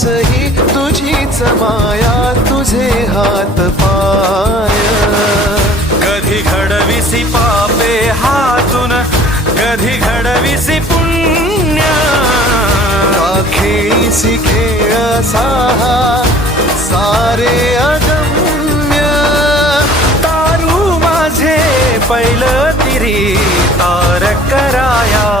सही तुझीच माया, तुझे हात पाय. कधी घडविसी पापे हातून, कधी घडविसी पुण्य. खेळीसी खेळ साहा सारे अगम्य. तारू माझे पैल तिरी तार कराया.